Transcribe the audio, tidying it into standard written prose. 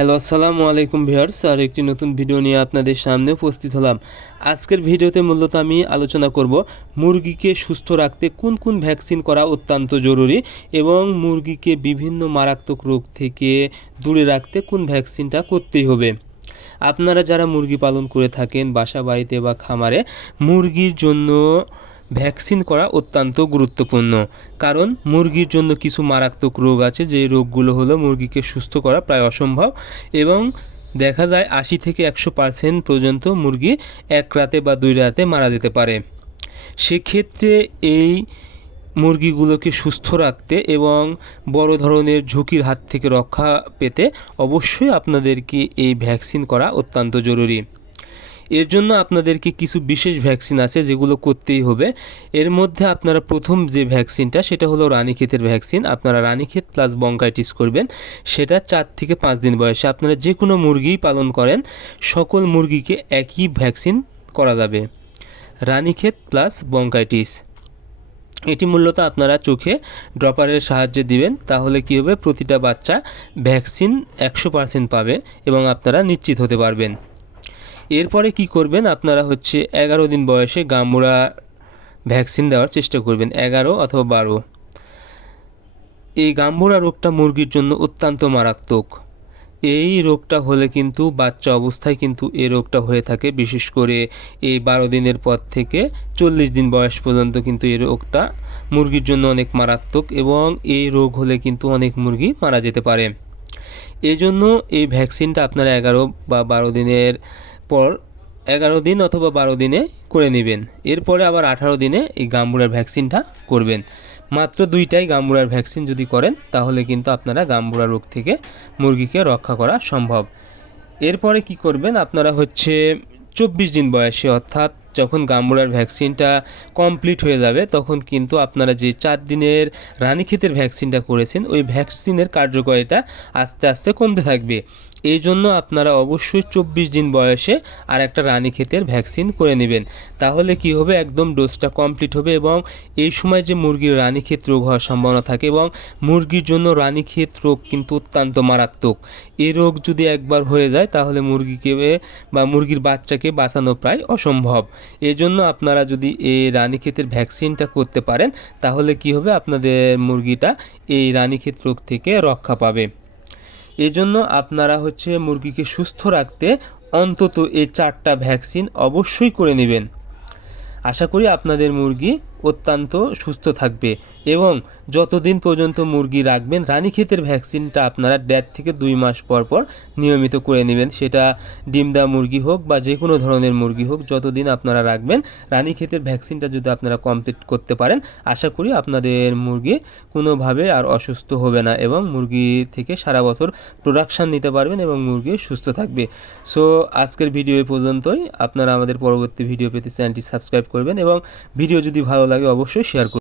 Hello, আসসালামু আলাইকুম viewers. আর একটি নতুন ভিডিও নিয়ে আপনাদের সামনে উপস্থিত হলাম। আজকের ভিডিওতে মূলত আমি আলোচনা করব মুরগিকে সুস্থ রাখতে কোন কোন ভ্যাকসিন করা অত্যন্ত জরুরি এবং মুরগিকে বিভিন্ন মারাত্মক রোগ থেকে দূরে রাখতে কোন ভ্যাকসিনটা করতেই হবে। আপনারা যারা মুরগি পালন করে থাকেন বাসা বাড়িতে বা খামারে, মুরগির জন্য ভ্যাকসিন করা অত্যন্ত গুরুত্বপূর্ণ, কারণ মুরগির জন্য কিছু মারাত্মক রোগ আছে, যে রোগগুলো হলো মুরগিকে সুস্থ করা প্রায় অসম্ভব এবং দেখা যায় 80 থেকে 100% পর্যন্ত মুরগি এক রাতে বা 2 রাতে মারা যেতে পারে। সেক্ষেত্রে এই মুরগিগুলোকে সুস্থ রাখতে এবং বড় ধরনের ঝুঁকির হাত থেকে রক্ষা পেতে অবশ্যই আপনাদেরকে এই ভ্যাকসিন করা অত্যন্ত জরুরি। এর জন্য আপনাদেরকে কিছু বিশেষ ভ্যাকসিন আছে যেগুলো করতেই হবে। এর মধ্যে আপনারা প্রথম যে ভ্যাকসিনটা সেটা হলো রানীক্ষেতের ভ্যাকসিন। আপনারা রানীক্ষেত প্লাস বঙ্কাইটিস করবেন, সেটা 4 থেকে 5 দিন বয়সে। আপনারা যে কোনো মুরগিই পালন করেন, সকল মুরগিকে একই ভ্যাকসিন করা যাবে, রানীক্ষেত প্লাস বঙ্কাইটিস। এটি মূলত আপনারা চোখে ড্রপারের সাহায্যে দিবেন, তাহলে কী হবে, প্রতিটা বাচ্চা ভ্যাকসিন 100% পাবে এবং আপনারা নিশ্চিত হতে পারবেন। এরপরে কি করবেন, আপনারা 11 দিন বয়সে গাম্বুরা ভ্যাকসিন দেওয়ার চেষ্টা করবেন, 11 অথবা 12। এই গাম্বুরা রোগটা মুরগির জন্য অত্যন্ত মারাত্মক। এই রোগটা হলে কিন্তু বাচ্চা অবস্থায় কিন্তু এই রোগটা হয়ে থাকে, বিশেষ করে এই 12 দিনের পর থেকে 40 দিন বয়স পর্যন্ত কিন্তু এই রোগটা মুরগির জন্য অনেক মারাত্মক এবং এই রোগ হলে কিন্তু অনেক মুরগি মারা যেতে পারে। এই জন্য এই ভ্যাকসিনটা আপনারা 11 বা 12 দিনের পর 11 দিন অথবা 12 দিনে করে নেবেন। এরপরে আবার 18 দিনে এই গাম্বুরার ভ্যাকসিনটা করবেন। মাত্র 2টাই গাম্বুরার ভ্যাকসিন যদি করেন, তাহলে কিন্তু আপনারা গাম্বুরা রোগ থেকে মুরগিকে রক্ষা করা সম্ভব। এরপরে কি করবেন, আপনারা 24 দিন বয়সে, অর্থাৎ যখন গাম্বুরার ভ্যাকসিনটা কমপ্লিট হয়ে যাবে, তখন কিন্তু আপনারা যে 4 দিনের রানীক্ষেতের ভ্যাকসিনটা করেছেন, ওই ভ্যাকসিনের কার্যকারিতা আস্তে আস্তে কমতে থাকবে। এই জন্য আপনারা অবশ্যই 24 দিন বয়সে আর একটা রানীক্ষেতের ভ্যাকসিন করে নেবেন। তাহলে কি হবে, একদম ডোজটা কমপ্লিট হবে এবং এই সময় যে মুরগির রানীক্ষেত রোগ হওয়ার সম্ভাবনা থাকে, এবং মুরগির জন্য রানীক্ষেত রোগ কিন্তু অত্যন্ত মারাত্মক। এই রোগ যদি একবার হয়ে যায়, তাহলে মুরগিকে বা মুরগির বাচ্চাকে বাঁচানো প্রায় অসম্ভব। এই জন্য আপনারা যদি এই রানীক্ষেতের ভ্যাকসিনটা করতে পারেন, তাহলে কি হবে, আপনাদের মুরগিটা এই রানীক্ষেত রোগ থেকে রক্ষা পাবে। এই জন্য আপনারা মুরগিকে সুস্থ রাখতে অন্তত এই 4টা ভ্যাকসিন অবশ্যই করে নেবেন। আশা করি আপনাদের মুরগি অত্যন্ত সুস্থ থাকবে এবং যতদিন পর্যন্ত মুরগি রাখবেন, রানীক্ষেতের ভ্যাকসিনটা আপনারা 1.5 থেকে 2 মাস পর পর নিয়মিত করে নেবেন। সেটা ডিম দেওয়া মুরগি হোক বা যে কোনো ধরনের মুরগি হোক, যতদিন আপনারা রাখবেন, রানীক্ষেতের ভ্যাকসিনটা যদি আপনারা কমপ্লিট করতে পারেন, আশা করি আপনাদের মুরগি কোনোভাবে আর অসুস্থ হবে না এবং মুরগি থেকে সারা বছর প্রোডাকশান নিতে পারবেন এবং মুরগি সুস্থ থাকবে। সো আজকের ভিডিও এই পর্যন্তই। আপনারা আমাদের পরবর্তী ভিডিও পেতে চ্যানেলটি সাবস্ক্রাইব করবেন এবং ভিডিও যদি ভালো লাগে অবশ্যই শেয়ার করবেন।